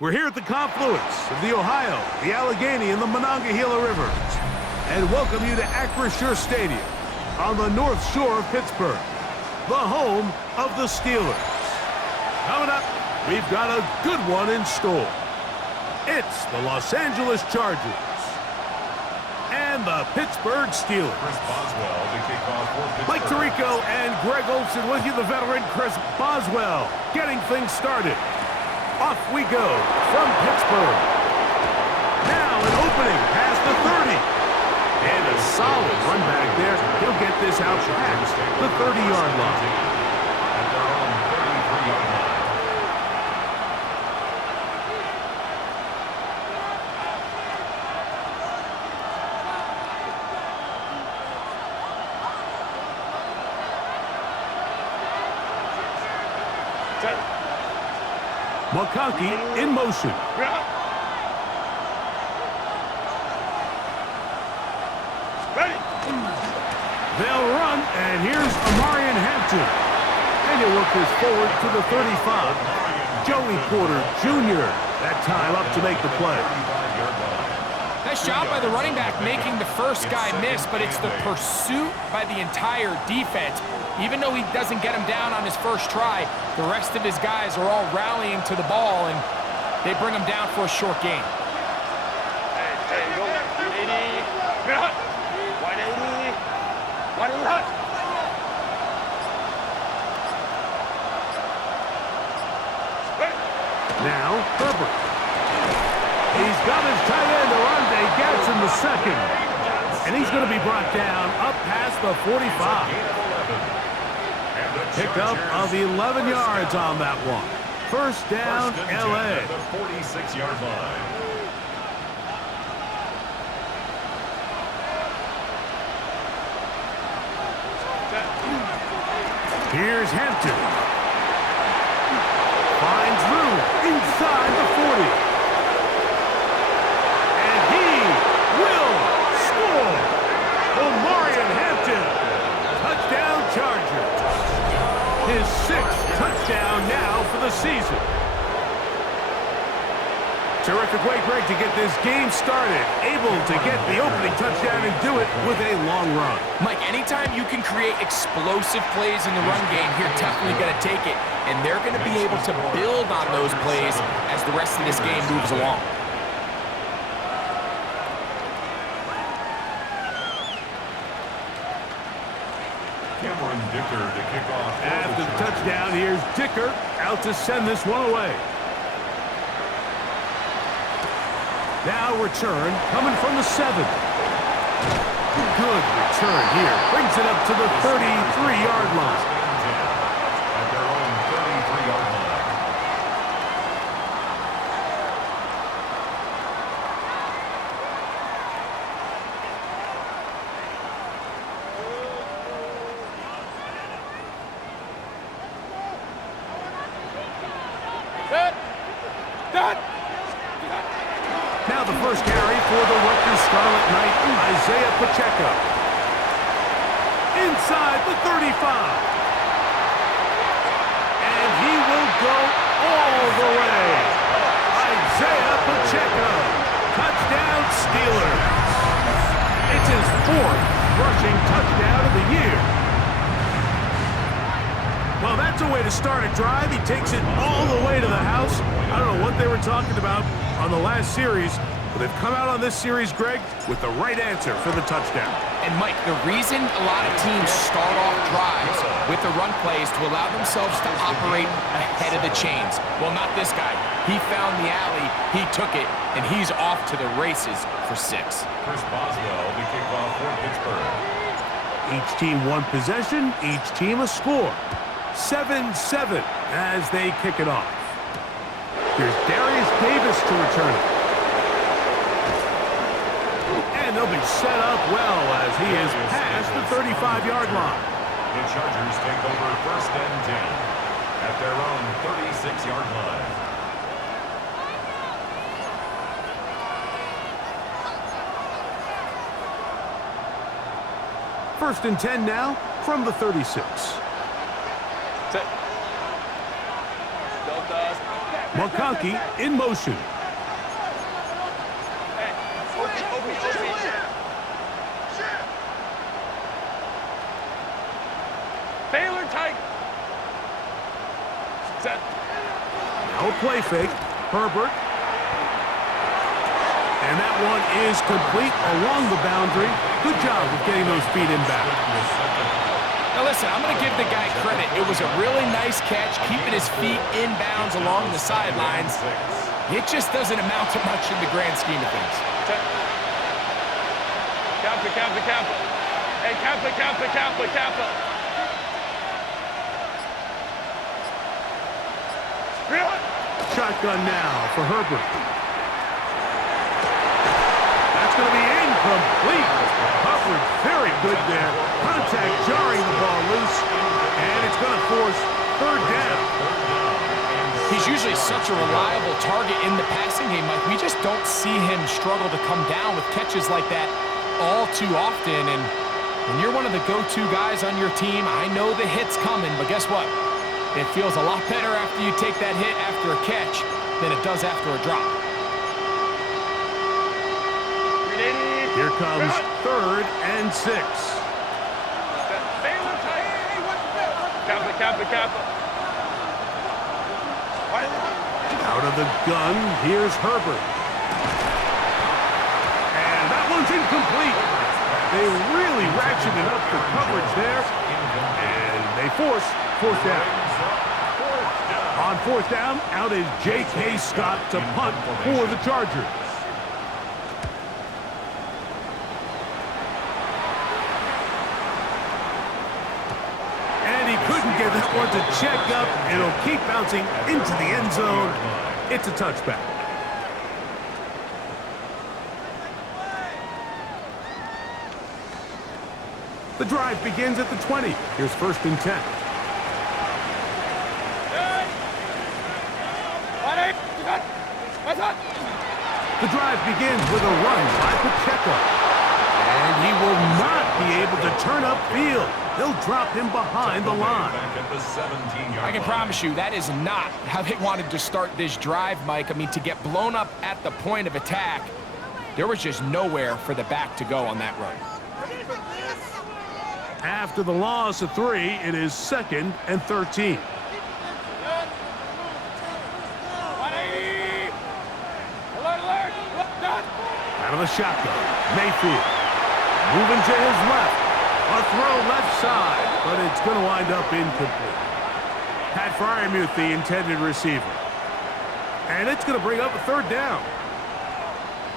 We're here at the confluence of the Ohio, the Allegheny, and the Monongahela Rivers, and welcome you to Acrisure Stadium on the North Shore of Pittsburgh, the home of the Steelers. Coming up, we've got a good one in store. It's the Los Angeles Chargers and the Pittsburgh Steelers. Chris Boswell to kick off for Pittsburgh. Mike Tirico and Greg Olsen with you, the veteran Chris Boswell, getting things started. Off we go from Pittsburgh. Now an opening past the 30. And a solid run back there. He'll get this out past the 30-yard line. At their own 33-yard line. McConkey in motion. They'll run, and here's Amarian Hampton. And he'll work this forward to the 35. Joey Porter Jr. that time up to make the play. Nice job by the running back making the first guy miss, but it's the pursuit by the entire defense. Even though he doesn't get him down on his first try, the rest of his guys are all rallying to the ball, and they bring him down for a short gain. Now, Herbert. He's got his tight end, Arande Gadsden, the second. And he's going to be brought down up past the 45. Pickup of 11 yards on that one. First down, L.A. At the 46-yard line. Here's Hampton. Finds room inside the 40. And he will score. Amarian Hampton. Touchdown Chargers. His 6th touchdown now for the season. Terrific way, Greg, to get this game started. Able to get the opening touchdown and do it with a long run. Mike, anytime you can create explosive plays in the run game, you're definitely going to take it. And they're going to be able to build on those plays as the rest of this game moves along. Dicker to kick off. After the touchdown, here's Dicker out to send this one away. Now return coming from the 7. Good return here. Brings it up to the 33-yard line. At their own 33-yard line. Now the first carry for the Rutgers Scarlet Knight, Isaiah Pacheco. Inside the 35. And he will go all the way. Isaiah Pacheco. Touchdown Steelers. It's his 4th rushing touchdown of the year. Well, that's a way to start a drive. He takes it all the way to the house. I don't know what they were talking about on the last series, but they've come out on this series, Greg, with the right answer for the touchdown. And, Mike, the reason a lot of teams start off drives with the run plays to allow themselves to operate ahead of the chains. Well, not this guy. He found the alley, he took it, and he's off to the races for 6. Chris Boswell to kick off for Pittsburgh. Each team one possession, each team a score. 7-7 as they kick it off. Here's Darius Davis to return it. And they'll be set up well as he is past the 35-yard line. The Chargers take over 1st and 10 at their own 36-yard line. First and 10 now from the 36. McConkey in motion. Baylor tight. Set. Now a play fake. Herbert. And that one is complete along the boundary. Good job of getting those feet in back. Now listen, I'm going to give the guy credit. It was a really nice catch, keeping his feet in bounds along the sidelines. It just doesn't amount to much in the grand scheme of things. Kappa. Hey, Kappa. Shotgun now for Herbert. That's going to be incomplete. Coverage very good there. Contact jarring the ball loose. And it's going to force third down. He's usually such a reliable target in the passing game, Mike. We just don't see him struggle to come down with catches like that all too often. And when you're one of the go-to guys on your team, I know the hit's coming, but guess what? It feels a lot better after you take that hit after a catch than it does after a drop. Here comes 3rd and 6. Kappa. Out of the gun, here's Herbert. And that one's incomplete. They really ratcheted up the coverage there. And they force 4th down. On 4th down, out is J.K. Scott to punt for the Chargers. And he couldn't get that one to check up. It'll keep bouncing into the end zone. It's a touchback. The drive begins at the 20. Here's 1st and 10. The drive begins with a run by Pacheco. And he will not be able to turn upfield. They'll drop him behind the line. I can promise you that is not how they wanted to start this drive, Mike. I mean, to get blown up at the point of attack, there was just nowhere for the back to go on that run. After the loss of 3, it is 2nd and 13. Out of the shotgun, Mayfield. Moving to his left. A throw left side, but it's going to wind up incomplete. Pat Freiermuth, the intended receiver. And it's going to bring up a 3rd down.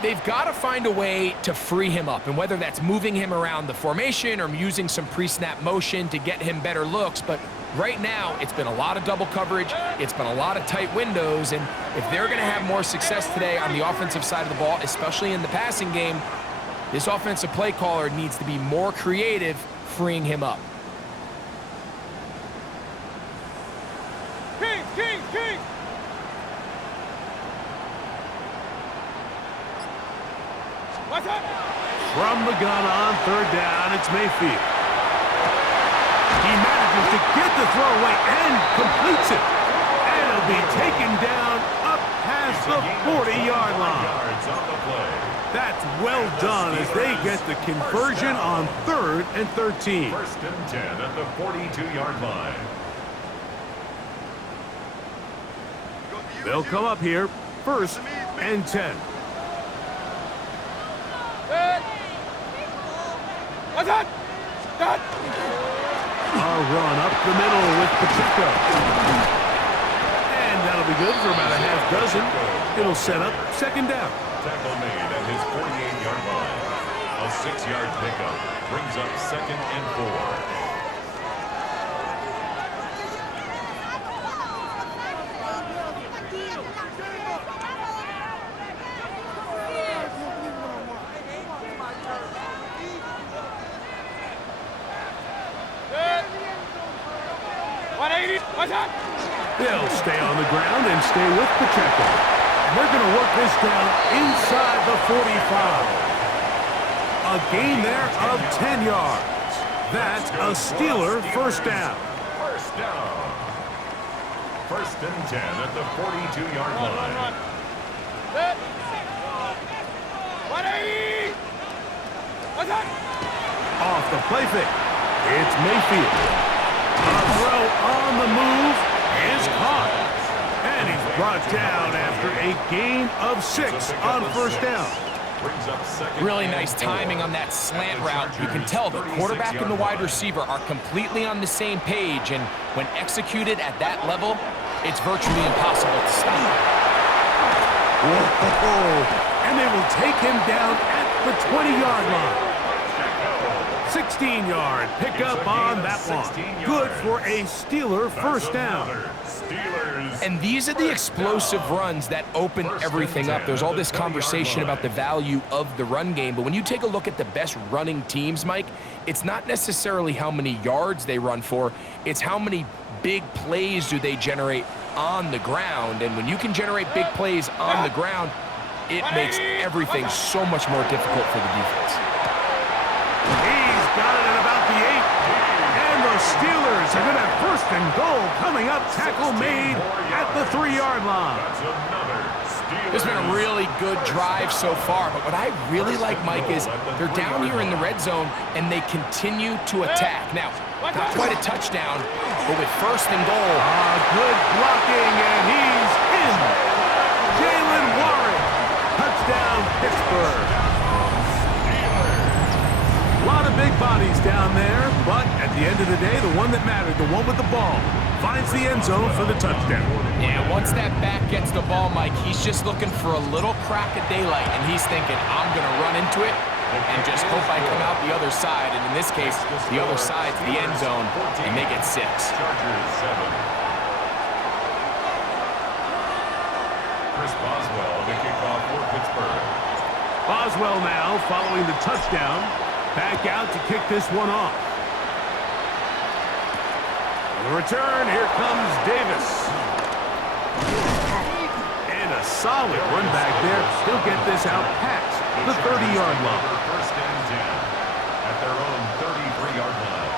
They've got to find a way to free him up, and whether that's moving him around the formation or using some pre-snap motion to get him better looks, but right now it's been a lot of double coverage, it's been a lot of tight windows, and if they're going to have more success today on the offensive side of the ball, especially in the passing game, this offensive play caller needs to be more creative freeing him up. King! What's up? From the gun on 3rd down, it's Mayfield. He manages to get the throw away and completes it. And it'll be taken down up past the 40-yard line. That's well done as they get the conversion on 3rd and 13. 1st and 10 at the 42-yard line. They'll come up here, 1st and 10. What's up? A run up the middle with Pacheco. And that'll be good for about a half dozen. It'll set up 2nd down. Tackle made at his 48-yard line. A 6-yard pickup brings up 2nd and 4. They'll stay on the ground and stay with Pacheco. They're going to work this down inside the 45. A gain there of 10 yards. That's a Steeler 1st down. first and 10 at the 42-yard Run, line. run. Set. 180. What's that? Off the play fake. It's Mayfield. A throw on the move is caught. And he's brought down after a gain of 6 on first down. Brings up second. Really nice timing on that slant route. You can tell the quarterback and the wide receiver are completely on the same page, and when executed at that level, it's virtually impossible to stop. Whoa! And they will take him down at the 20-yard line. 16-yard pickup on that one. Good for a Steeler first down. And these are the explosive runs that open everything up. There's all this conversation about the value of the run game, but when you take a look at the best running teams, Mike, it's not necessarily how many yards they run for, it's how many big plays do they generate on the ground. And when you can generate big plays on the ground, it makes everything so much more difficult for the defense. He's got it at about the 8. And the Steelers are going to have first and goal coming up. Tackle made at the 3-yard line. It's been a really good drive so far, but what I really like, Mike, is they're down here in the red zone, and they continue to attack. Now, not quite a touchdown, but with first and goal. Good blocking, and he's in. Jalen Warren. Touchdown, Pittsburgh. A lot of big bodies down there, but at the end of the day, the one that mattered, the one with the ball, finds the end zone for the touchdown. Yeah, once that back gets the ball, Mike, he's just looking for a little crack of daylight, and he's thinking, I'm going to run into it and just hope I come out the other side. And in this case, the other side's the end zone, and they get 6. Chris Boswell, the kickoff for Pittsburgh. Boswell now following the touchdown. Back out to kick this one off. The return, here comes Davis. And a solid run back there. He'll get this out past the 30-yard line. First and 10 at their own 33-yard line.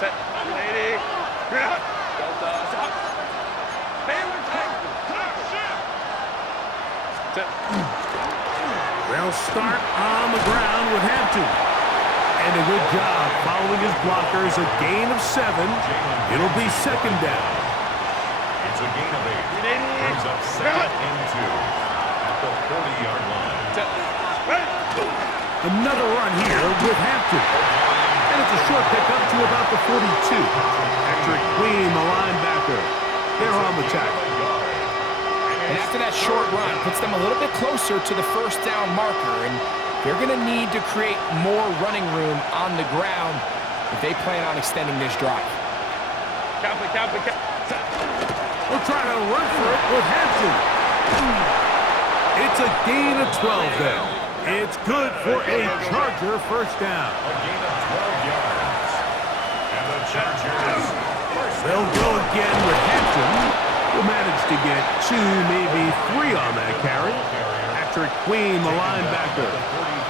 Set. 180. Delta. Stop. Baylor tight. Set. They'll start on the ground with Hampton. And a good job following his blockers. A gain of 7. It'll be second down. It's a gain of 8. Brings up second and 2 at the 40-yard line. Set. Right. Another run here with Hampton. And it's a short pickup to about the 42. Patrick Queen, the linebacker. They're on the tackle. And after that short run, puts them a little bit closer to the first down marker, and they're going to need to create more running room on the ground if they plan on extending this drive. Count. We'll try to run for it with Hampton. It's a gain of 12 then. It's good for a Charger first down. A gain of 12 yards. And the Chargers. They'll go again with Hampton. Will manage to get 2, maybe 3 on that carry. Patrick Queen, the linebacker.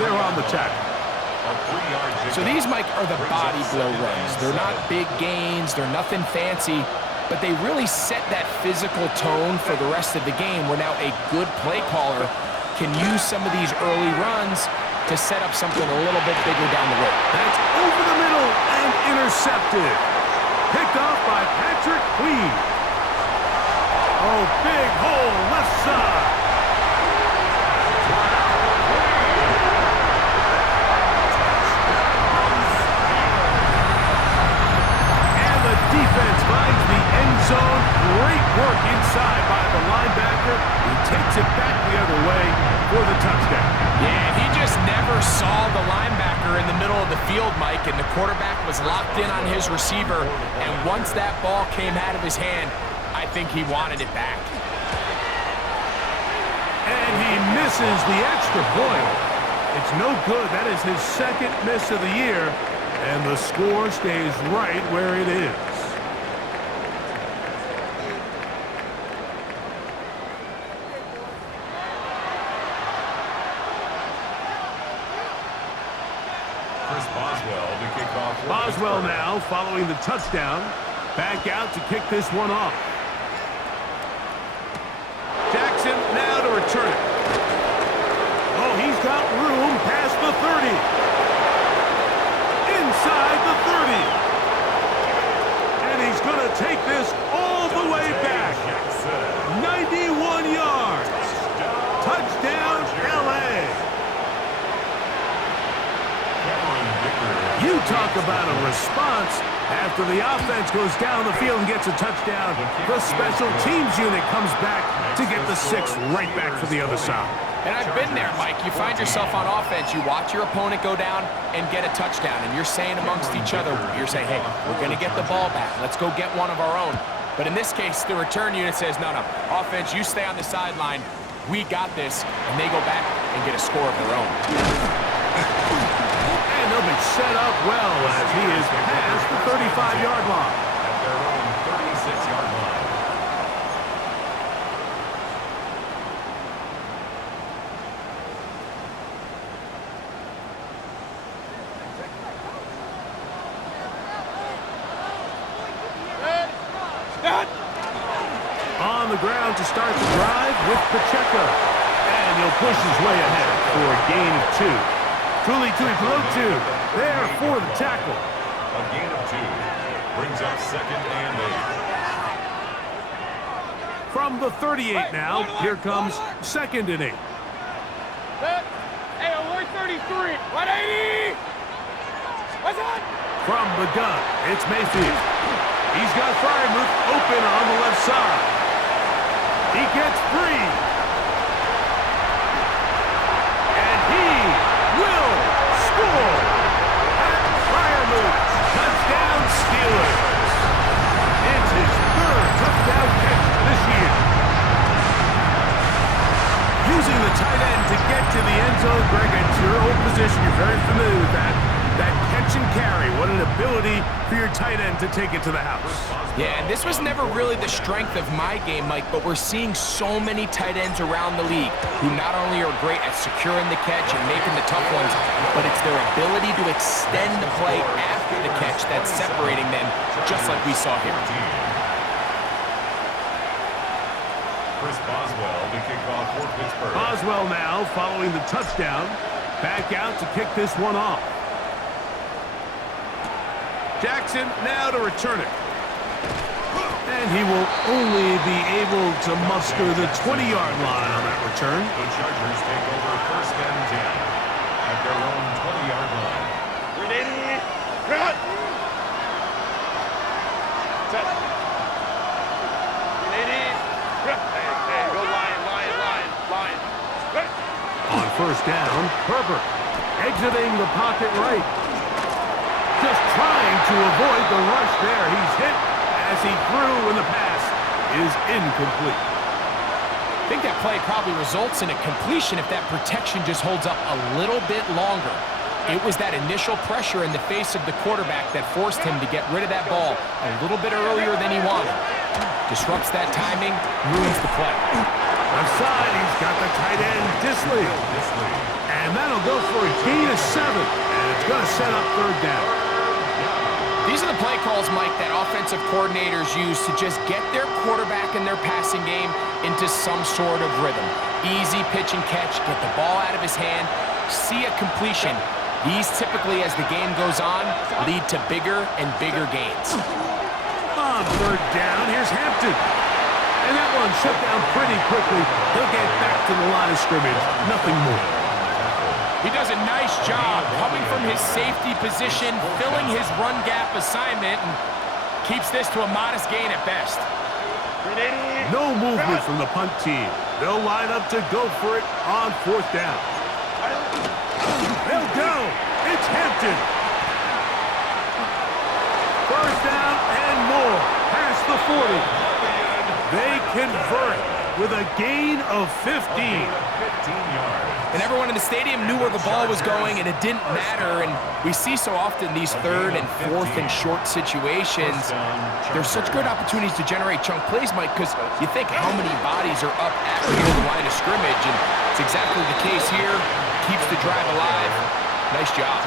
They're on the tackle. So these, Mike, are the body blow runs. They're not big gains. They're nothing fancy. But they really set that physical tone for the rest of the game, where now a good play caller can use some of these early runs to set up something a little bit bigger down the road. That's over the middle and intercepted. Picked off by Patrick Queen. Oh, big hole left side. And the defense finds the end zone. Great work inside by the linebacker. He takes it back the other way for the touchdown. Yeah, he just never saw the linebacker in the middle of the field, Mike, and the quarterback was locked in on his receiver, and once that ball came out of his hand, I think he wanted it back. And he misses the extra point. It's no good. That is his second miss of the year, and the score stays right where it is. now following the touchdown. Back out to kick this one off. Jackson now to return it. Oh, he's got room past the 30. Inside the 30. And he's going to take this all the way back. 91 yards. Touchdown, L.A. You talk about a response. After the offense goes down the field and gets a touchdown, the special teams unit comes back to get the 6 right back for the other side. And I've been there, Mike. You find yourself on offense, you watch your opponent go down and get a touchdown, and you're saying amongst each other, you're saying, hey, we're going to get the ball back. Let's go get one of our own. But in this case, the return unit says, no, offense, you stay on the sideline. We got this, and they go back and get a score of their own. And they'll be set up well as he is past the 35-yard line. At their own 36-yard line. On the ground to start the drive with Pacheco. And he'll push his way ahead for a gain of 2. Tuli Tuipulotu there for the tackle. A gain of 2 brings up 2nd and 8. From the 38 now, here comes 2nd and 8. Hey, alert 33. 180. What's that? From the gun, it's Mayfield. He's got Fryermuth open on the left side. He gets free. And he will score. At Fryermuth. Touchdown Steelers. It's his 3rd touchdown catch this year. Using the tight end to get to the end zone, Greg, it's your old position. You're very familiar with that. That catch and carry. What an ability for your tight end to take it to the house. Yeah, and this was never really the strength of my game, Mike, but we're seeing so many tight ends around the league who not only are great at securing the catch and making the tough ones, but it's their ability to extend the play after the catch that's separating them, just like we saw here. Chris Boswell to kick off for Pittsburgh. Boswell now following the touchdown. Back out to kick this one off. Jackson now to return it. And he will only be able to muster the 20-yard line on that return. The Chargers take over 1st and 10 at their own 20-yard line. 180. Cut. Set. 180. Hey, go line. Cut. On 1st down, Herbert exiting the pocket right. Just trying to avoid the rush there. He's hit as he threw, and the pass is incomplete. I think that play probably results in a completion if that protection just holds up a little bit longer. It was that initial pressure in the face of the quarterback that forced him to get rid of that ball a little bit earlier than he wanted. Disrupts that timing, ruins the play. Left side, he's got the tight end, Disley. And that'll go for a gain of 7. And it's going to set up 3rd down. These are the play calls, Mike, that offensive coordinators use to just get their quarterback and their passing game into some sort of rhythm. Easy pitch and catch, get the ball out of his hand, see a completion. These typically, as the game goes on, lead to bigger and bigger gains. On 3rd down, here's Hampton. And that one shut down pretty quickly. He'll get back to the line of scrimmage. Nothing more. He does a nice job coming from his safety position, filling his run gap assignment, and keeps this to a modest gain at best. No movement from the punt team. They'll line up to go for it on 4th down. They'll go. It's Hampton. 1st down and more. Past the 40. They convert with a gain of 15. 15 yards. And everyone in the stadium knew where the ball was going, and it didn't matter. And we see so often these 3rd and 4th and short situations. There's such good opportunities to generate chunk plays, Mike, because you think how many bodies are up at the line of scrimmage, and it's exactly the case here. Keeps the drive alive. Nice job.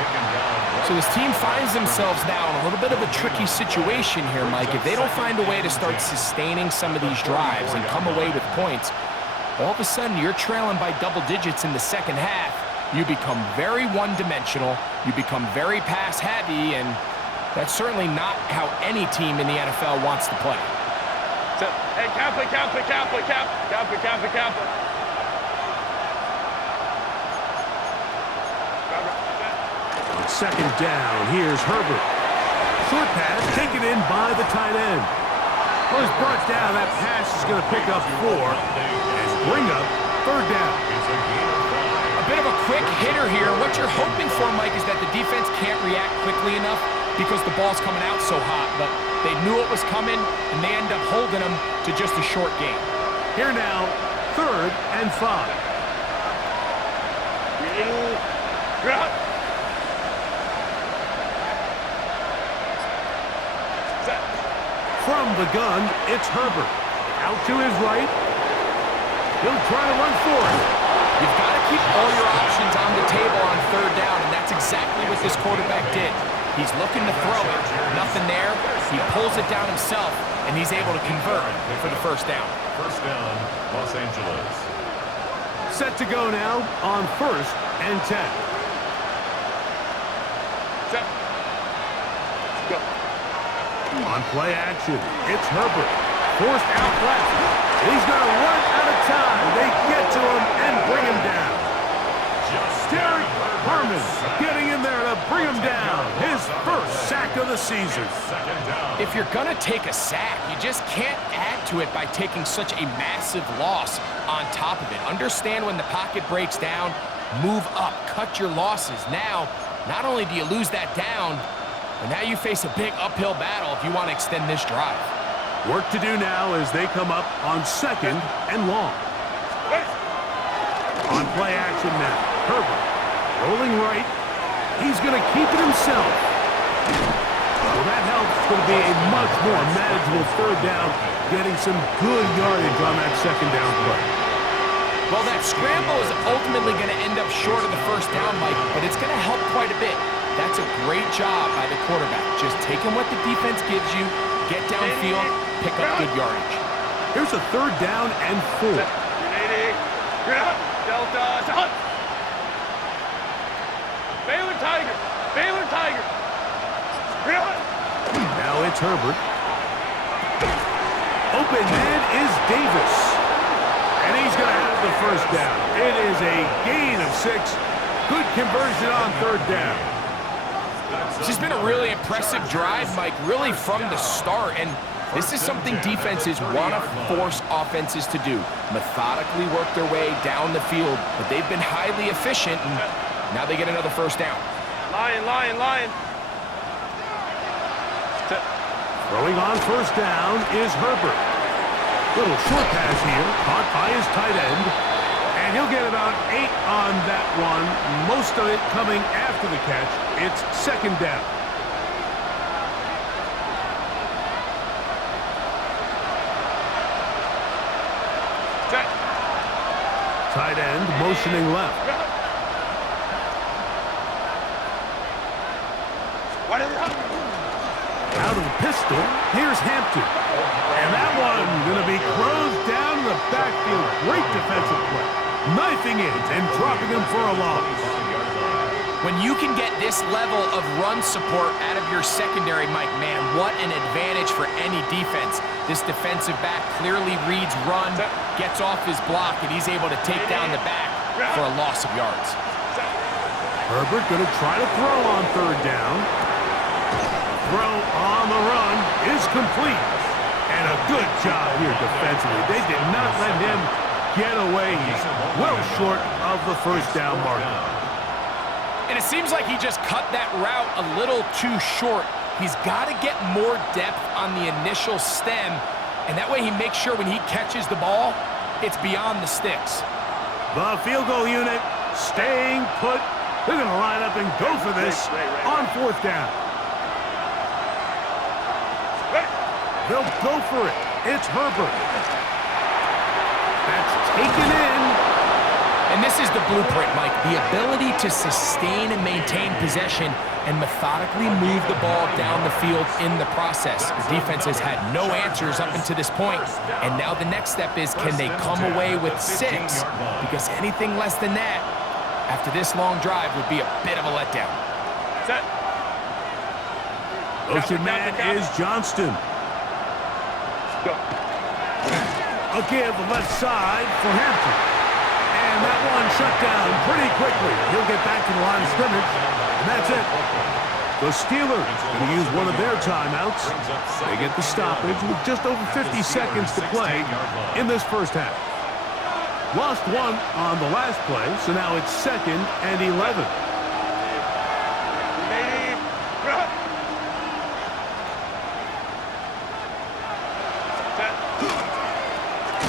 So this team finds themselves now in a little bit of a tricky situation here, Mike. If they don't find a way to start sustaining some of these drives and come away with points, all of a sudden you're trailing by double digits in the second half. You become very one-dimensional, you become very pass-heavy, and that's certainly not how any team in the NFL wants to play. Hey, cap it. On second down, here's Herbert. Short pass taken in by the tight end. Well, he's brought down. That pass is going to pick up 4 and bring up third down. A bit of a quick hitter here. What you're hoping for, Mike, is that the defense can't react quickly enough because the ball's coming out so hot. But they knew it was coming, and they end up holding them to just a short gain. Here now, 3rd and 5. From the gun, it's Herbert. Out to his right. He'll try to run for it. You've got to keep all your options on the table on third down, and that's exactly what this quarterback did. He's looking to throw it. Nothing there. He pulls it down himself, and he's able to convert for the first down. First down, Los Angeles. Set to go now on 1st and 10. Set. Go. On play action, it's Herbert. Forced out left. He's going to run out of time. They get to him and bring him down. Derek Harmon getting in there to bring him down. His first sack of the season. If you're going to take a sack, you just can't add to it by taking such a massive loss on top of it. Understand when the pocket breaks down, move up, cut your losses. Now, not only do you lose that down, but now you face a big uphill battle if you want to extend this drive. Work to do now as they come up on 2nd and long. On play action now, Herbert rolling right. He's going to keep it himself. Well, that helps. It's going to be a much more manageable third down, getting some good yardage on that second down play. Well, that scramble is ultimately going to end up short of the first down, Mike, but it's going to help quite a bit. That's a great job by the quarterback. Just taking what the defense gives you, get downfield, pick up good yardage. Here's a 3rd down and 4. Delta. Baylor Tiger. Now it's Herbert. Open man is Davis. And he's going to have the first down. It is a gain of 6. Good conversion on 3rd down. This has been a really impressive drive, Mike, really from the start. And this is something defenses want to force offenses to do. Methodically work their way down the field, but they've been highly efficient, and now they get another first down. Lion. Throwing on 1st down is Herbert. Little short pass here, caught by his tight end. And he'll get about 8 on that one, most of it coming after the catch. It's 2nd down. Tight end motioning left. Out of the pistol, here's Hampton. And that one going to be closed down in the backfield. Great defensive play. Knifing in and dropping him for a loss. When you can get this level of run support out of your secondary, Mike, man, what an advantage for any defense. This defensive back clearly reads run, gets off his block, and he's able to take down the back for a loss of yards. Herbert going to try to throw on 3rd down. Throw on the run is complete. And a good job here defensively. They did not let him get away. He's well short of the first down marker. And it seems like he just cut that route a little too short. He's got to get more depth on the initial stem, and that way he makes sure when he catches the ball, it's beyond the sticks. The field goal unit staying put. They're going to line up and go for this on 4th down. They'll go for it. It's Herbert. That's taken in. And this is the blueprint, Mike. The ability to sustain and maintain possession and methodically move the ball down the field in the process. The defense has had no answers up until this point, and now the next step is, can they come away with 6? Because anything less than that, after this long drive, would be a bit of a letdown. Set. Motion man is Johnston. Go. A give the left side for Hampton. And that one shut down pretty quickly. He'll get back to the line of scrimmage, and that's it. The Steelers going to use one of their timeouts. They get the stoppage with just over 50 seconds to play in this first half. Lost one on the last play, so now it's 2nd and 11.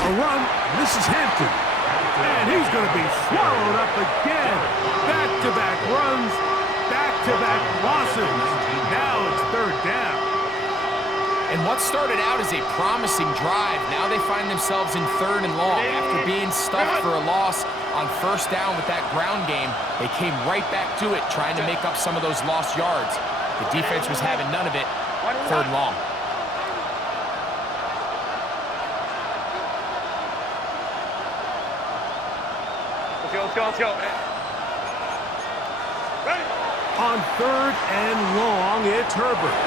A run, this is Hampton. And he's going to be swallowed up again. Back-to-back runs, back-to-back losses. Now it's 3rd down. And what started out as a promising drive, now they find themselves in 3rd and long. After being stuffed for a loss on 1st down with that ground game, they came right back to it, trying to make up some of those lost yards. The defense was having none of it. 3rd and long. Let's go. Ready? On 3rd and long, it's Herbert.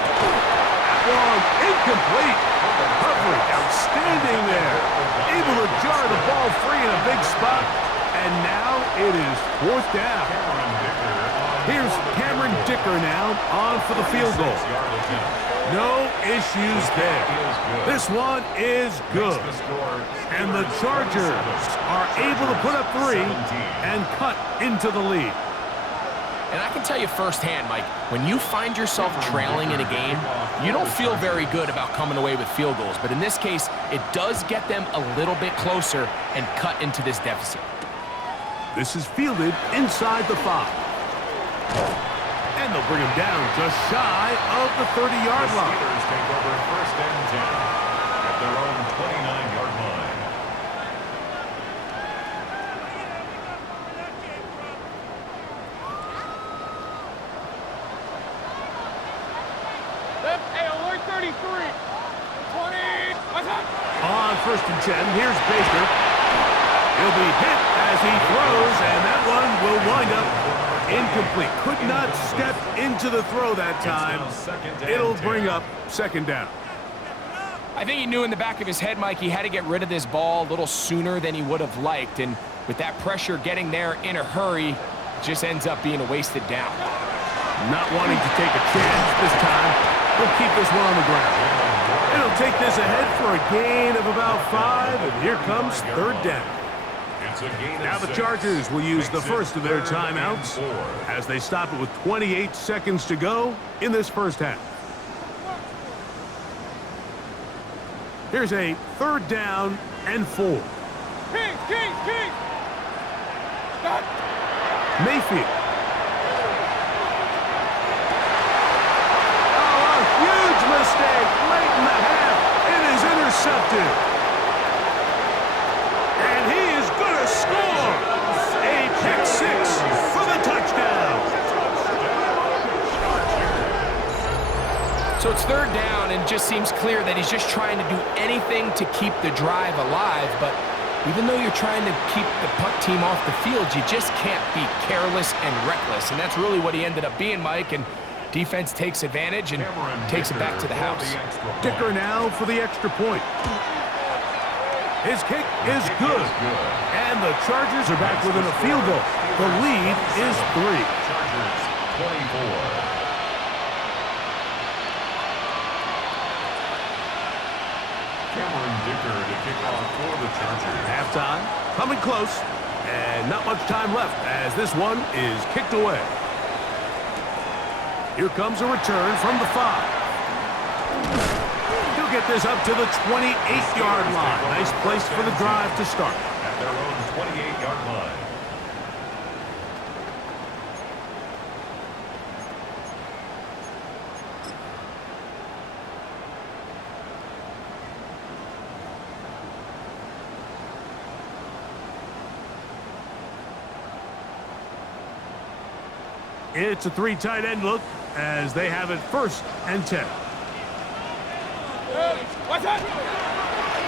Long, incomplete. Recovery, outstanding there. Able to jar the ball free in a big spot. And now it is 4th down. Here's Cameron Dicker now on for the field goal. No issues there. This one is good. And the Chargers are able to put up 3 and cut into the lead. And I can tell you firsthand, Mike, when you find yourself trailing in a game, you don't feel very good about coming away with field goals. But in this case, it does get them a little bit closer and cut into this deficit. This is fielded inside the 5. And they'll bring him down just shy of the 30-yard line. The Steelers take over 1st and 10 at their own 29-yard line. Hey, alert 33. 20. What's up? On 1st and 10, here's Baker. He'll be hit as he throws, and that one will wind up incomplete. Could not step into the throw that time. It'll bring up 2nd down. I think he knew in the back of his head, Mike, he had to get rid of this ball a little sooner than he would have liked. And with that pressure getting there in a hurry, it just ends up being a wasted down. Not wanting to take a chance this time, he'll keep this one on the ground. It'll take this ahead for a gain of about 5, and here comes 3rd down. Now the Chargers will use the first of their timeouts as they stop it with 28 seconds to go in this first half. Here's a 3rd down and 4. King. Mayfield. Oh, a huge mistake late in the half. It is intercepted. And he is going to score a pick 6 for the touchdown. So it's 3rd down, and it just seems clear that he's just trying to do anything to keep the drive alive. But even though you're trying to keep the punt team off the field, you just can't be careless and reckless. And that's really what he ended up being, Mike. And defense takes advantage and takes it back to the house. Dicker now for the extra point. His kick is good. And the Chargers are back within a field goal. The lead is 3. Chargers 24. Cameron Dicker to kick off for the Chargers. Halftime, coming close, and not much time left as this one is kicked away. Here comes a return from the 5. He'll get this up to the 28-yard line. Nice place for the drive to start. At their own 28-yard line. It's a 3 tight end look as they have it 1st and 10. What's that?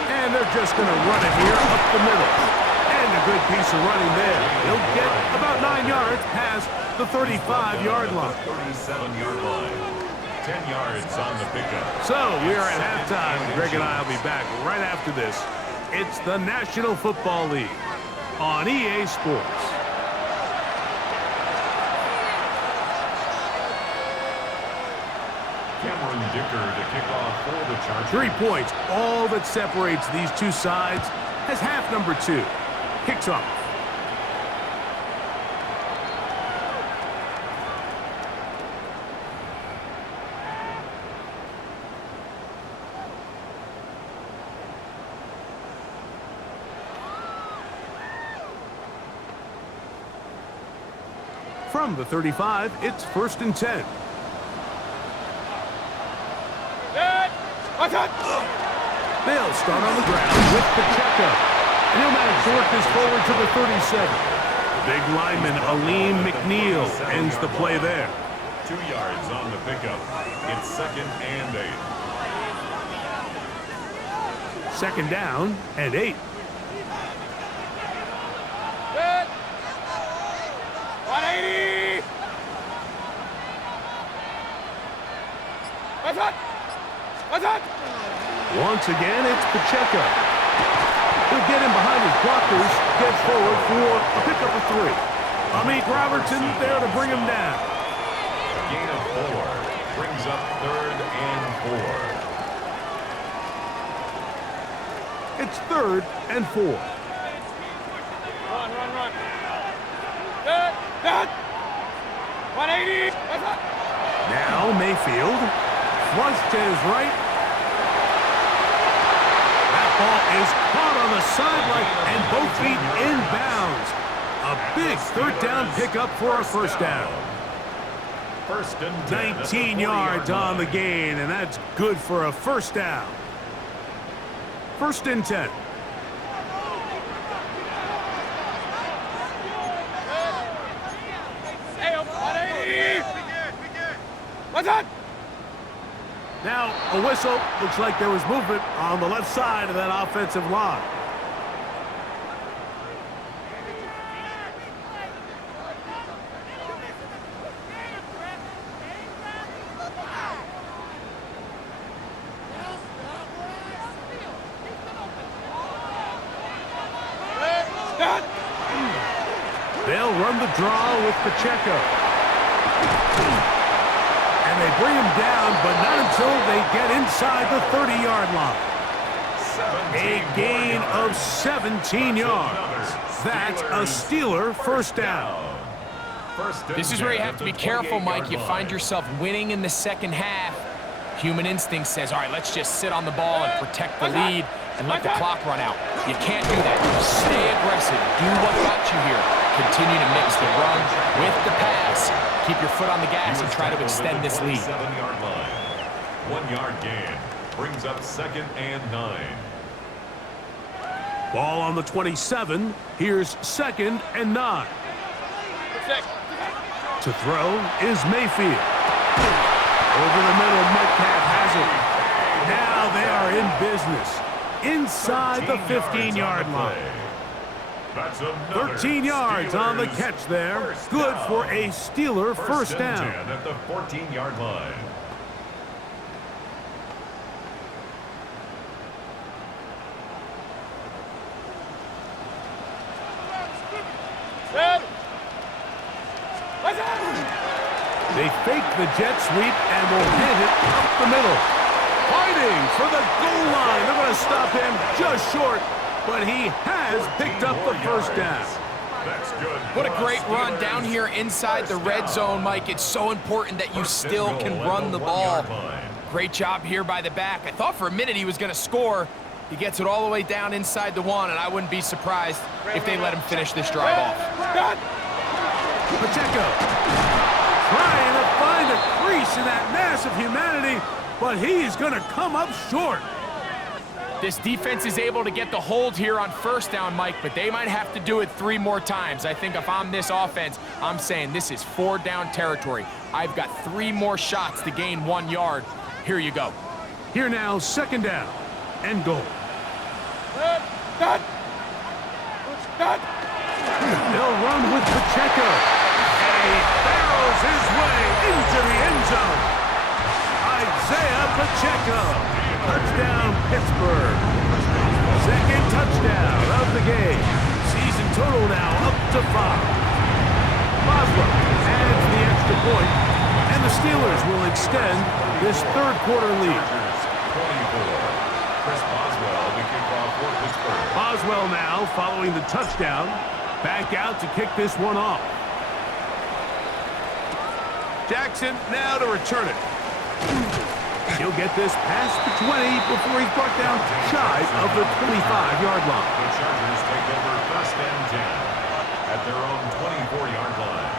And they're just going to run it here up the middle. And a good piece of running there. He'll get about 9 yards past the 35-yard line. 37-yard line. 10 yards on the pickup. So we are at halftime. Greg and I will be back right after this. It's the National Football League on EA Sports. Cameron Dicker to kick off for the Chargers. 3 points. All that separates these two sides as half number 2 kicks off. From the 35, it's 1st and 10. What's that? They'll start on the ground with Pacheco. And he'll manage to work this forward to the 37. The big lineman, Aleem McNeil, ends the play there. 2 yards on the pickup. It's 2nd and 8. 2nd down and 8. 180. What's that? What's that? Once again, it's Pacheco. He'll get him behind his blockers, gets forward for a pickup of 3. Amit Robertson there to bring him down. Gain of 4. Brings up 3rd and 4. It's 3rd and 4. Run. That. 180. What's that? Now Mayfield, flush to his right. That ball is caught on the sideline, and both feet inbounds. A big 3rd down pickup for a 1st down. 1st and 10. 19 yards on the gain, and that's good for a 1st down. 1st and 10. Hey, 180. What's that? Now a whistle. Looks like there was movement on the left side of that offensive line. They'll run the draw with Pacheco. And they bring him down, but not until they get inside the 30-yard line. A gain of 17 yards. That's a Steeler 1st down. This is where you have to be careful, Mike. You find yourself winning in the 2nd half. Human instinct says, all right, let's just sit on the ball and protect the lead and let the clock run out. You can't do that. Stay aggressive. Do what got you here. Continue to mix the run with the pass. Keep your foot on the gas and try to extend this lead. 7-yard line. 1 yard gain. Brings up 2nd and 9. Ball on the 27. Here's 2nd and 9. To throw is Mayfield. Over the middle, Metcalf has it. Now they are in business. Inside the 15-yard line. 13 yards on the catch there. Good for a Steeler 1st down. At the 14-yard line. They fake the jet sweep and will hit it up the middle. Fighting for the goal line. They're going to stop him just short, but he has picked up the 1st down. That's good. What a great run down here inside the red zone, Mike. It's so important that you still can run the ball. Great job here by the back. I thought for a minute he was going to score. He gets it all the way down inside the 1, and I wouldn't be surprised if they let him finish this drive off. Pacheco trying to find a crease in that mass of humanity, but he's going to come up short. This defense is able to get the hold here on first down, Mike, but they might have to do it 3 more times. I think if I'm this offense, I'm saying this is 4 down territory. I've got 3 more shots to gain 1 yard. Here you go. Here now, second down and goal. They'll run with Pacheco. And he barrels his way into the end zone. Isaiah Pacheco. Touchdown, Pittsburgh. Second touchdown of the game. Season total now up to 5. Boswell adds the extra point, and the Steelers will extend this third quarter lead. 24. Chris Boswell, the kickoff for Pittsburgh. Boswell now following the touchdown. Back out to kick this one off. Jackson now to return it. He'll get this past the 20 before he's brought down shy of the 25-yard line. The Chargers take over first and 10 at their own 24-yard line.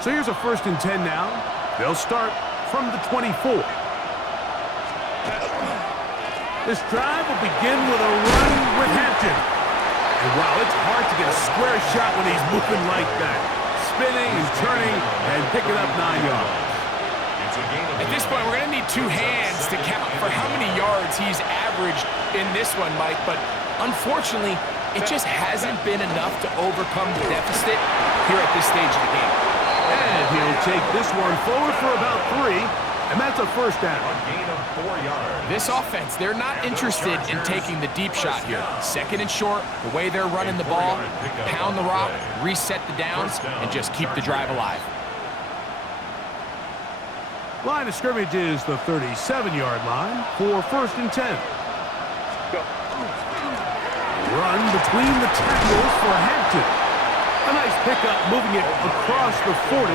So here's a first and 10 now. They'll start from the 24. This drive will begin with a run with Hampton. And wow, it's hard to get a square shot when he's moving like that. Spinning and turning and picking up 9 yards. At this point, we're going to need 2 hands to count for how many yards he's averaged in this one, Mike. But unfortunately, it just hasn't been enough to overcome the deficit here at this stage of the game. And he'll take this one forward for about 3, and that's a first down. A gain of 4 yards. This offense, they're not interested in taking the deep shot here. Second and short, the way they're running the ball, pound the rock, reset the downs, and just keep the drive alive. Line of scrimmage is the 37-yard line for first and 10. Run between the tackles for Hampton. A nice pickup moving it across the 40.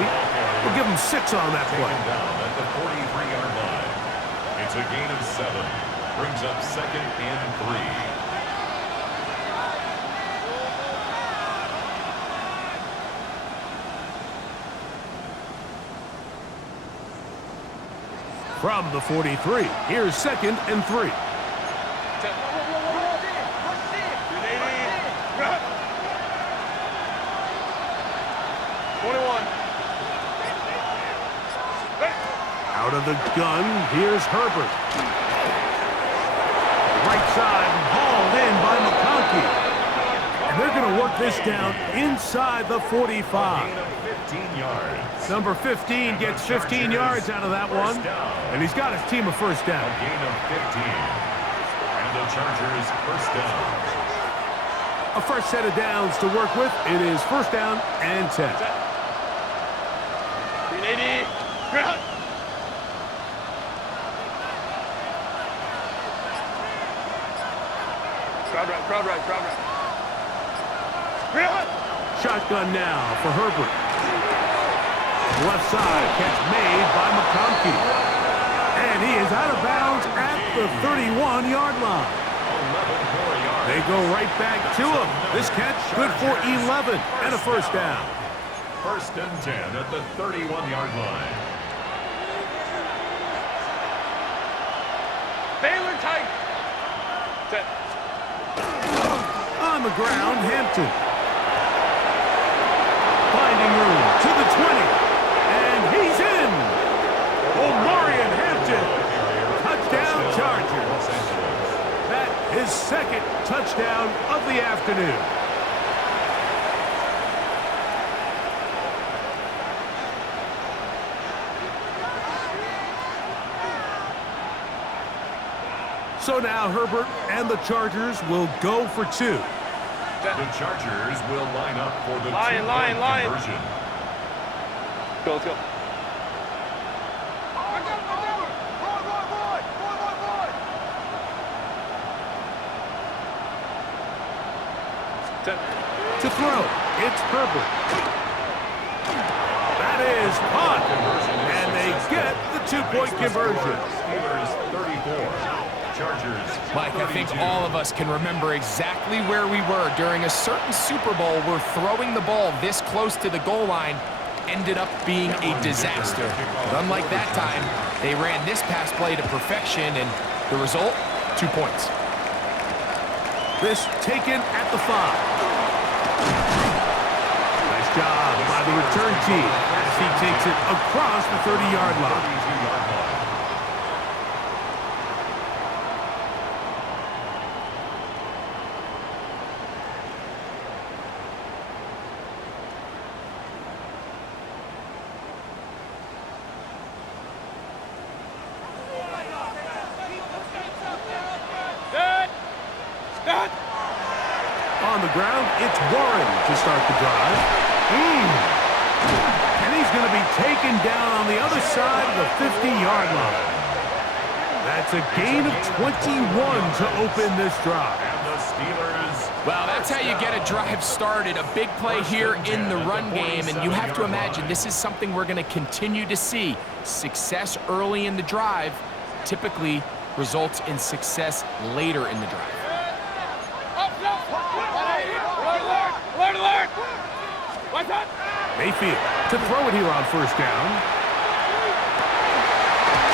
We'll give him 6 on that play. Down at the 43-yard line. It's a gain of 7. Brings up second and 3. From the 43, here's second and 3. Out of the gun, here's Herbert. Right side, hauled in by McConkey. And they're going to work this down inside the 45. Gain of 15 yards. Number 15 gets 15 yards out of that one. And he's got his team a first down. A gain of 15. And the Chargers first down. A fresh set of downs to work with. It is first down and 10. 380. Crowd right. Shotgun now for Herbert. Left side, catch made by McConkey. And he is out of bounds at the 31-yard line. 11 more yards. They go right back to him. This catch good for 11 and a first down. First and 10 at the 31-yard line. Baylor tight. Set. On the ground, Hampton. Finding room to the 20. And he's in. Omarion Hampton. Touchdown Chargers. That is second touchdown of the afternoon. So now Herbert and the Chargers will go for 2. The Chargers will line up for the Lion. conversion. Go, let's go. To throw, it's Herbert. That is caught, and they get the 2-point conversion. Steelers 34. Chargers Mike, I think 32. all of us can remember exactly where we were during a certain Super Bowl. We're throwing the ball this close to the goal line, ended up being a disaster. But unlike that time, they ran this pass play to perfection, and the result, 2 points. This taken at the 5. Nice job by the return team as he takes it across the 30-yard line. On the ground, it's Warren to start the drive. And he's going to be taken down on the other side of the 50-yard line. That's a gain of 21 to open this drive. And the Steelers. Well, that's how you get a drive started. A big play here in the run game, and you have to imagine this is something we're going to continue to see. Success early in the drive typically results in success later in the drive. Mayfield to throw it here on first down.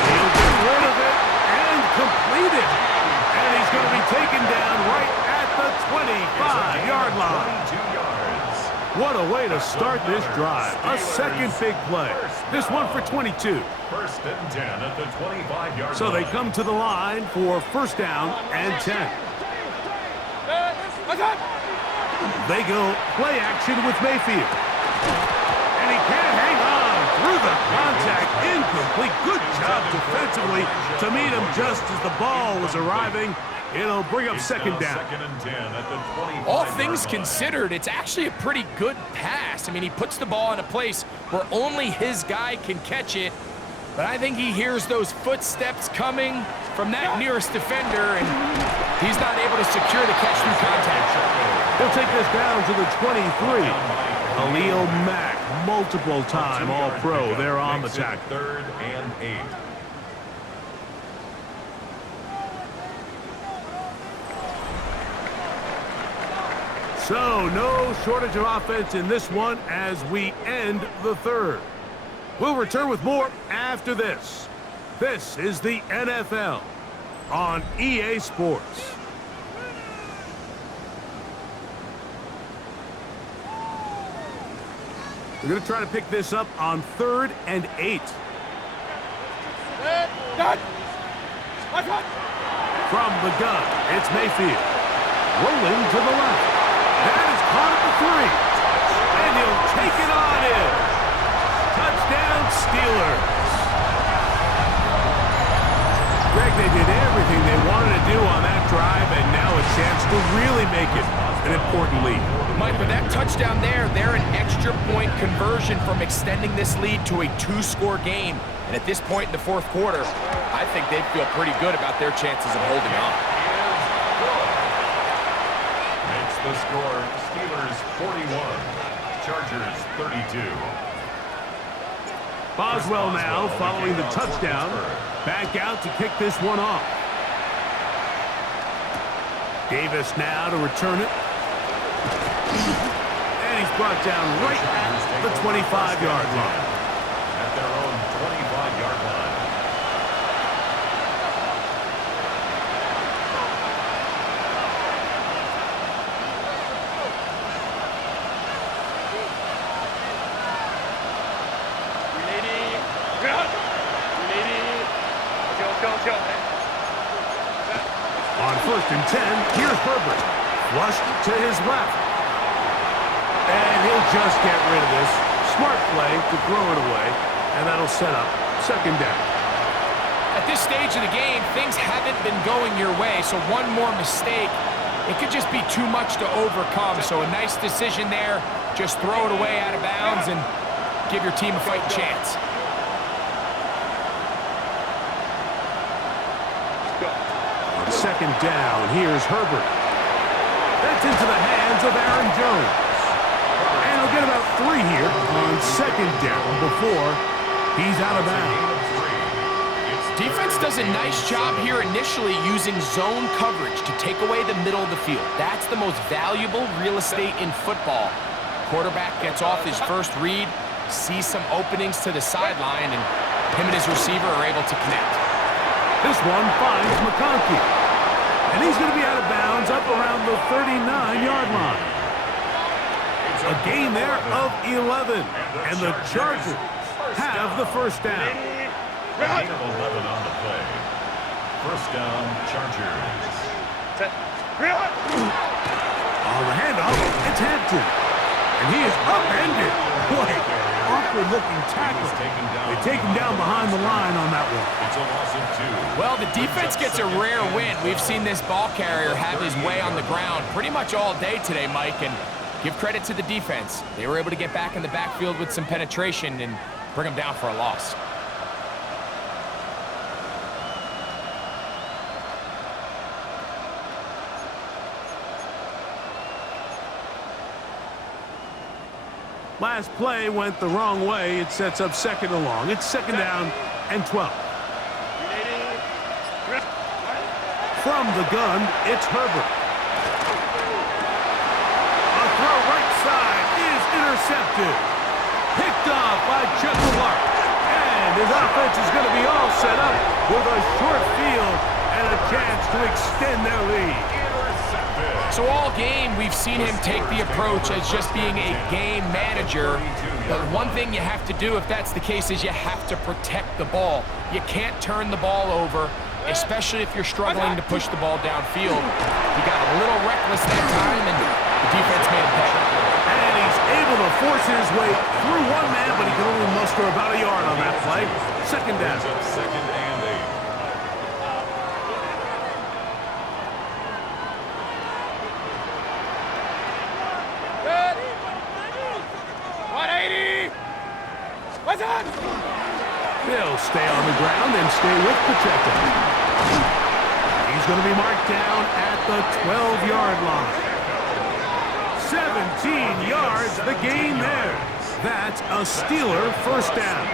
He'll get rid of it and complete it. And he's going to be taken down right at the 25-yard line. 22 yards. What a way to start this drive. A second big play. This one for 22. First and 10 at the 25-yard line. So they come to the line for first down and 10. They go play action with Mayfield. And he can't hang on through the contact. Incomplete. Good job defensively to meet him just as the ball was arriving. It'll bring up second down. Second and 10 at the 25-yard All things line. considered, it's actually a pretty good pass. I mean, he puts the ball in a place where only his guy can catch it. But I think he hears those footsteps coming from that nearest defender, and he's not able to secure the catch through contact. He'll take this down to the 23. Khalil Mack, multiple-time All-Pro there on the tackle. Third and 8. So no shortage of offense in this one as we end the third. We'll return with more after this. This is the NFL on EA Sports. We're going to try to pick this up on 3rd and 8. From the gun, it's Mayfield. Rolling to the left. That is caught at the 3. And he'll take it on in. Touchdown, Steelers. Greg, they did everything they wanted to do on that drive, and now a chance to really make it an important lead. Mike, with that touchdown there, they're an extra point conversion from extending this lead to a 2-score game. And at this point in the fourth quarter, I think they feel pretty good about their chances of holding on. Makes the score Steelers 41, Chargers 32. Boswell now following the touchdown. Back out to kick this one off. Davis now to return it. And he's brought down right at the 25-yard line. At their own 25-yard line. On 1st and 10, here's Herbert. Flushed to his left. And he'll just get rid of this. Smart play to throw it away. And that'll set up second down. At this stage of the game, things haven't been going your way, so one more mistake, it could just be too much to overcome. So a nice decision there. Just throw it away out of bounds and give your team a fighting chance. On second down, here's Herbert. That's into the hands of Aaron Jones. And he'll get about 3 here on second down before he's out of bounds. Defense does a nice job here initially using zone coverage to take away the middle of the field. That's the most valuable real estate in football. Quarterback gets off his first read, sees some openings to the sideline, and him and his receiver are able to connect. This one finds McConkey. And he's going to be out of bounds up around the 39-yard line. A gain there of 11. And the Chargers have the first down. A gain of 11 on the play. First down, Chargers. On the handoff, it's Hampton. And he is upended. Boy, awkward-looking tackle. They take him down behind the line on that one. It's a loss of 2. Well, the defense gets a rare win. We've seen this ball carrier have his way on the ground pretty much all day today, Mike, and give credit to the defense. They were able to get back in the backfield with some penetration and bring them down for a loss. Last play went the wrong way. It sets up second and long. It's second down and 12. From the gun, it's Herbert. A throw right side is intercepted. Picked off by Chuck Clark. And his offense is going to be all set up with a short field and a chance to extend their lead. So all game, we've seen him take the approach as just being a game manager. But one thing you have to do, if that's the case, is you have to protect the ball. You can't turn the ball over, especially if you're struggling to push the ball downfield. He got a little reckless that time, and the defense made him pay. And he's able to force his way through one man, but he can only muster about a yard on that play. Second down. Second and 8. He'll stay on the ground and stay with Pacheco. He's going to be marked down at the 12-yard line. 17 yards, the gain there. That's a Steeler first down.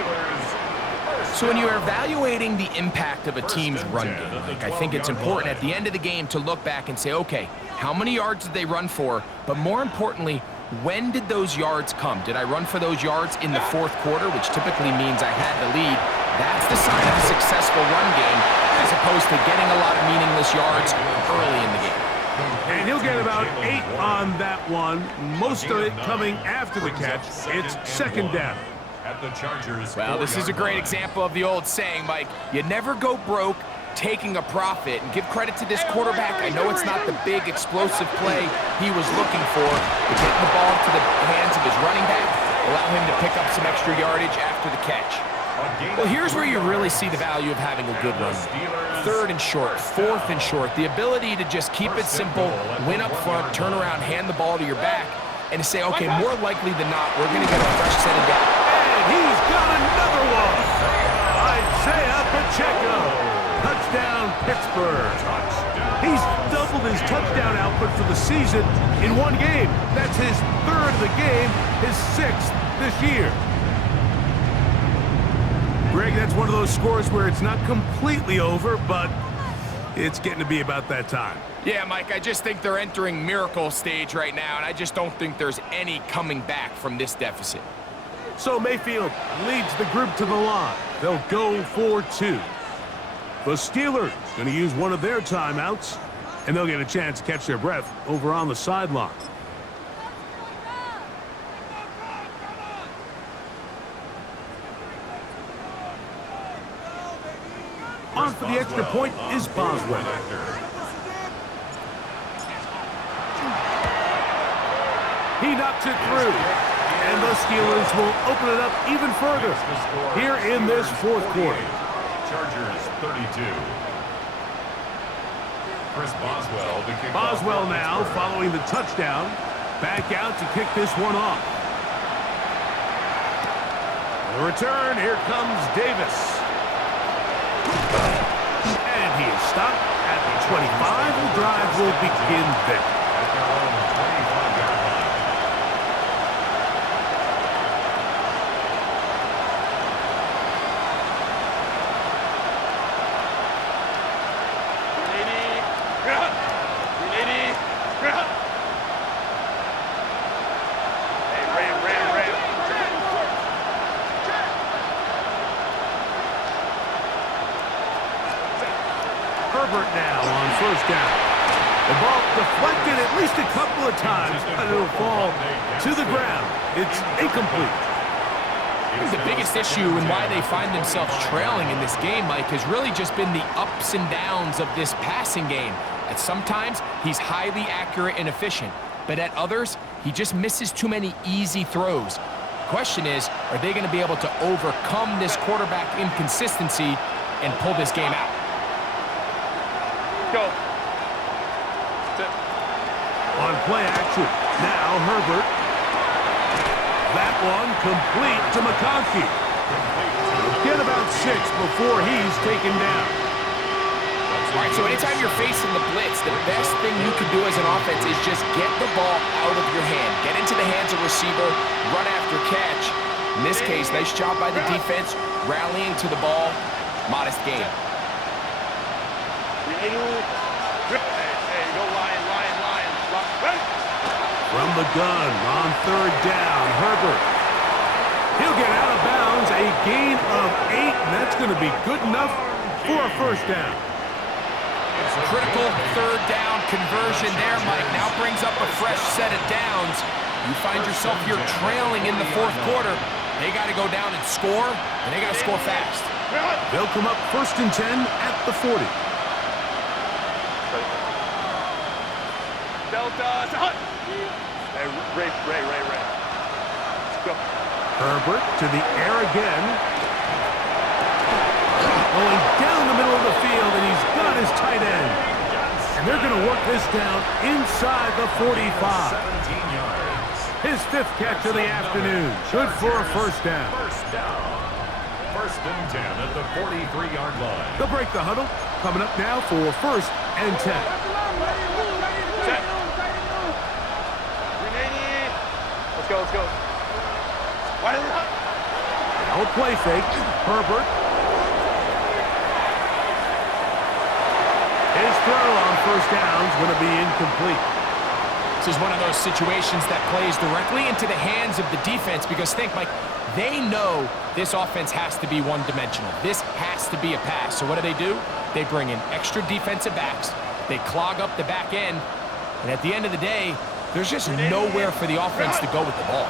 So when you're evaluating the impact of a team's run game, Mike, I think it's important at the end of the game to look back and say, okay, how many yards did they run for? But more importantly, when did those yards come? Did I run for those yards in the fourth quarter, which typically means I had the lead? That's the sign of a successful run game, as opposed to getting a lot of meaningless yards early in the game. And he'll get about 8 on that one, most of it coming after the catch. It's second down. At the Chargers. Well, this is a great example of the old saying, Mike, you never go broke taking a profit. And give credit to this quarterback. I know it's not the big explosive play he was looking for, but getting the ball into the hands of his running back, allow him to pick up some extra yardage after the catch. Well, here's where you really see the value of having a good run. Third and short, fourth and short, the ability to just keep it simple, win up front, turn around, hand the ball to your back, and to say, okay, more likely than not, we're going to get a fresh set of downs. And he's got another one. Isaiah Pacheco. Touchdown, Pittsburgh. He's doubled his touchdown output for the season in one game. That's his third of the game, his 6th this year. Greg, that's one of those scores where it's not completely over, but it's getting to be about that time. Yeah, Mike, I just think they're entering miracle stage right now, and I just don't think there's any coming back from this deficit. So Mayfield leads the group to the line. They'll go for 2. The Steelers going to use one of their timeouts, and they'll get a chance to catch their breath over on the sideline. On for the extra point is Boswell. He knocks it through, and the Steelers will open it up even further here in this fourth quarter. Chargers 32. Chris Boswell to kick Boswell off. now following the touchdown. Back out to kick this one off. The return, here comes Davis. And he is stopped at the 25. The drive will begin there. At their own 25-yard line. Herbert now on first down. The ball deflected at least a couple of times, but it'll fall to the ground. It's incomplete. I think the biggest issue and why they find themselves trailing in this game, Mike, has really just been the ups and downs of this passing game. At sometimes, he's highly accurate and efficient, but at others, he just misses too many easy throws. Question is, are they going to be able to overcome this quarterback inconsistency and pull this game out? Go. On play action, now Herbert. That one complete to McConkey. Get about 6 before he's taken down. All right, so anytime you're facing the blitz, the best thing you can do as an offense is just get the ball out of your hand. Get into the hands of receiver, run after catch. In this case, nice job by the defense, rallying to the ball. Modest gain. Hey, go Lion. From the gun on third down, Herbert. He'll get out of bounds, a gain of 8, and that's going to be good enough for a first down. Critical third down conversion there, Mike. Now brings up a fresh set of downs. You find yourself here trailing in the fourth quarter. They got to go down and score, and they got to score fast. They'll come up 1st and 10 at the 40. Delta. Hey, Ray. Let's go. Herbert to the air again. Going down the middle of the field, and he's got his tight end. And they're going to work this down inside the 45. 17 yards. His 5th catch of the afternoon. Good for a first down. First and 10 at the 43-yard line. They'll break the huddle. Coming up now for 1st and 10. Set. 380. Let's go. Why did it? Now a play fake. Herbert. His throw on first down is going to be incomplete. This is one of those situations that plays directly into the hands of the defense because think, Mike, they know this offense has to be one-dimensional. This has to be a pass. So what do? They bring in extra defensive backs. They clog up the back end. And at the end of the day, there's just nowhere for the offense to go with the ball.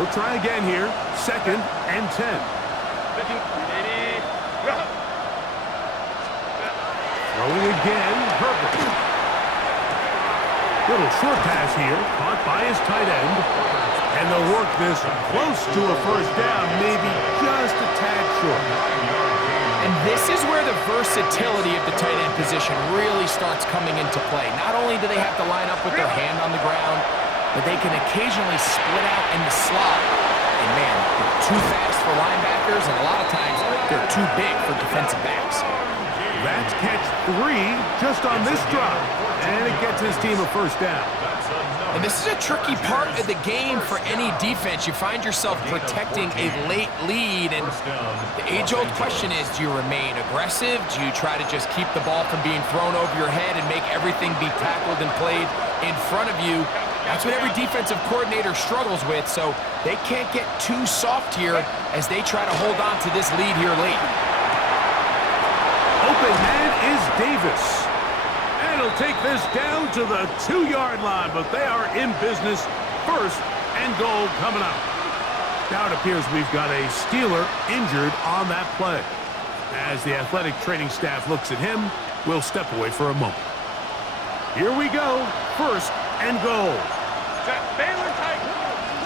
They'll try again here. 2nd and 10. 380. Throwing again, Herbert. Little short pass here, caught by his tight end. And they'll work this close to a first down, maybe just a tad short. And this is where the versatility of the tight end position really starts coming into play. Not only do they have to line up with their hand on the ground, but they can occasionally split out in the slot. And man, they're too fast for linebackers, and a lot of times they're too big for defensive backs. That's catch 3 just on this drive. And it gets his team a first down. And this is a tricky part of the game for any defense. You find yourself protecting a late lead, and the age-old question is, do you remain aggressive? Do you try to just keep the ball from being thrown over your head and make everything be tackled and played in front of you? That's what every defensive coordinator struggles with, so they can't get too soft here as they try to hold on to this lead here late. Open man is Davis. And he'll take this down to the 2-yard line, but they are in business. 1st and goal coming up. Now it appears we've got a Steeler injured on that play. As the athletic training staff looks at him, we'll step away for a moment. Here we go. 1st and goal. Set. Baylor tight.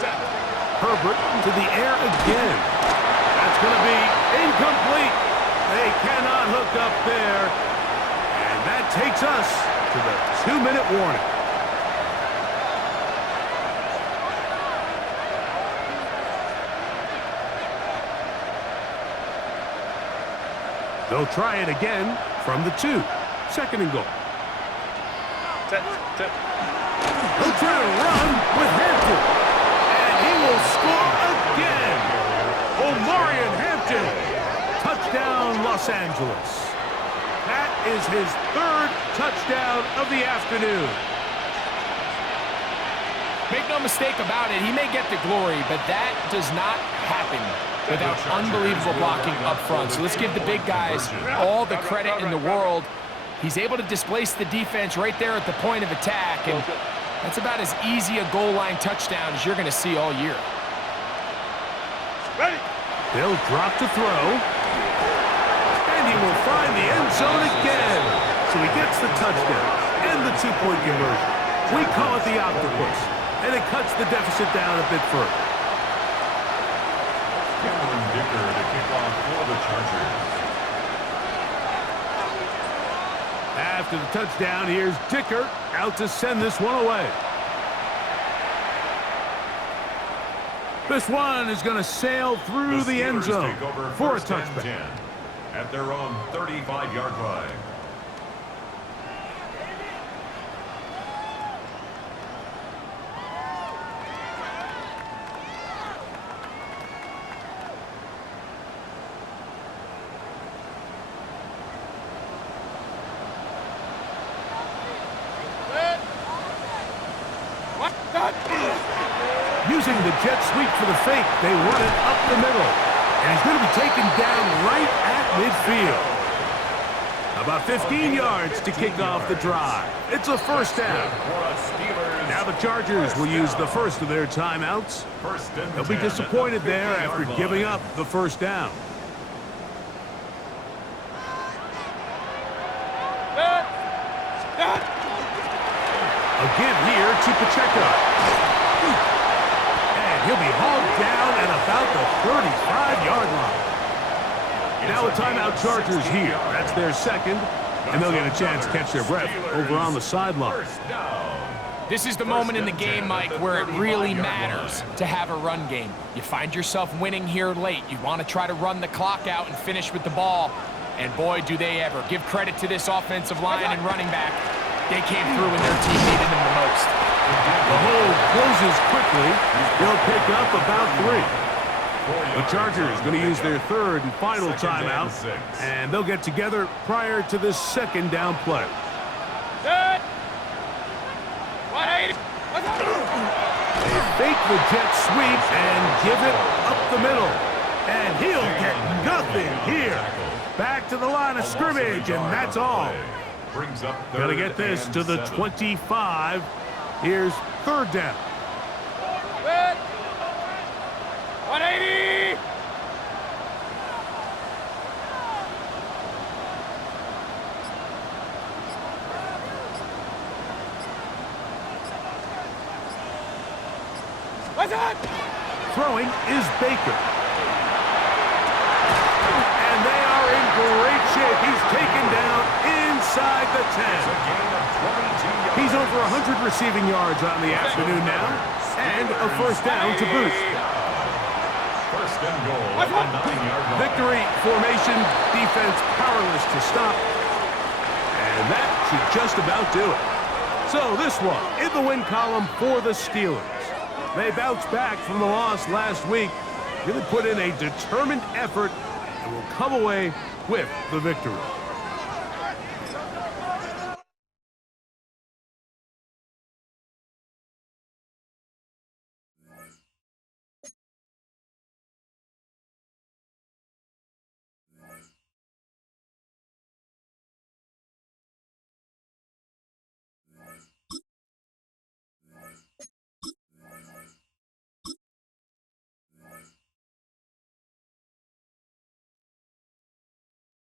Set. Herbert to the air again. That's going to be incomplete. They cannot hook up there. And that takes us to the 2-minute warning. They'll try it again from the 2. 2nd and goal. Set. He'll try to run with Hampton. And he will score again. Omarion Hampton. Touchdown, Los Angeles. That is his 3rd touchdown of the afternoon. Make no mistake about it, he may get the glory, but that does not happen without unbelievable blocking up front. So let's give the big guys all the credit in the world. He's able to displace the defense right there at the point of attack, and that's about as easy a goal line touchdown as you're going to see all year. Ready. He'll drop to throw. And he will find the end zone again. So he gets the touchdown and the two-point conversion. We call it the octopus. And it cuts the deficit down a bit further. Cameron Dicker to kick off for the Chargers. After the touchdown, here's Dicker out to send this one away. This one is going to sail through the end zone for a touchback. At their own 35-yard line. Using the jet sweep for the fake, they run it up the middle. And he's going to be taken down right at midfield. About 15 yards to kick off the drive. It's a first down. Now the Chargers will use the first of their timeouts. They'll be disappointed there after giving up the first down. A give here to Pacheco. And he'll be hauled down at about the 35-yard line. Now a timeout Chargers here. That's their second. And they'll get a chance to catch their breath over on the sideline. This is the moment in the game, Mike, where it really matters to have a run game. You find yourself winning here late. You want to try to run the clock out and finish with the ball. And boy, do they ever. Give credit to this offensive line and running back. They came through when their team needed them the most. The hole closes quickly. They'll pick up about 3. The Chargers going to use their third and final timeout, and they'll get together prior to this second down play. Set. 180. They fake the jet sweep and give it up the middle. And he'll get nothing here. Back to the line of scrimmage, and that's all. Got to get this to the 25. Here's third down. 180. What's that? Throwing is Baker. And they are in great shape. He's taken down inside the 10. He's over 100 receiving yards on the afternoon now. And a first down to boot. First and goal at the 9-yard line. Victory formation, defense powerless to stop. And that should just about do it. So this one in the win column for the Steelers. They bounced back from the loss last week, really put in a determined effort, and will come away with the victory.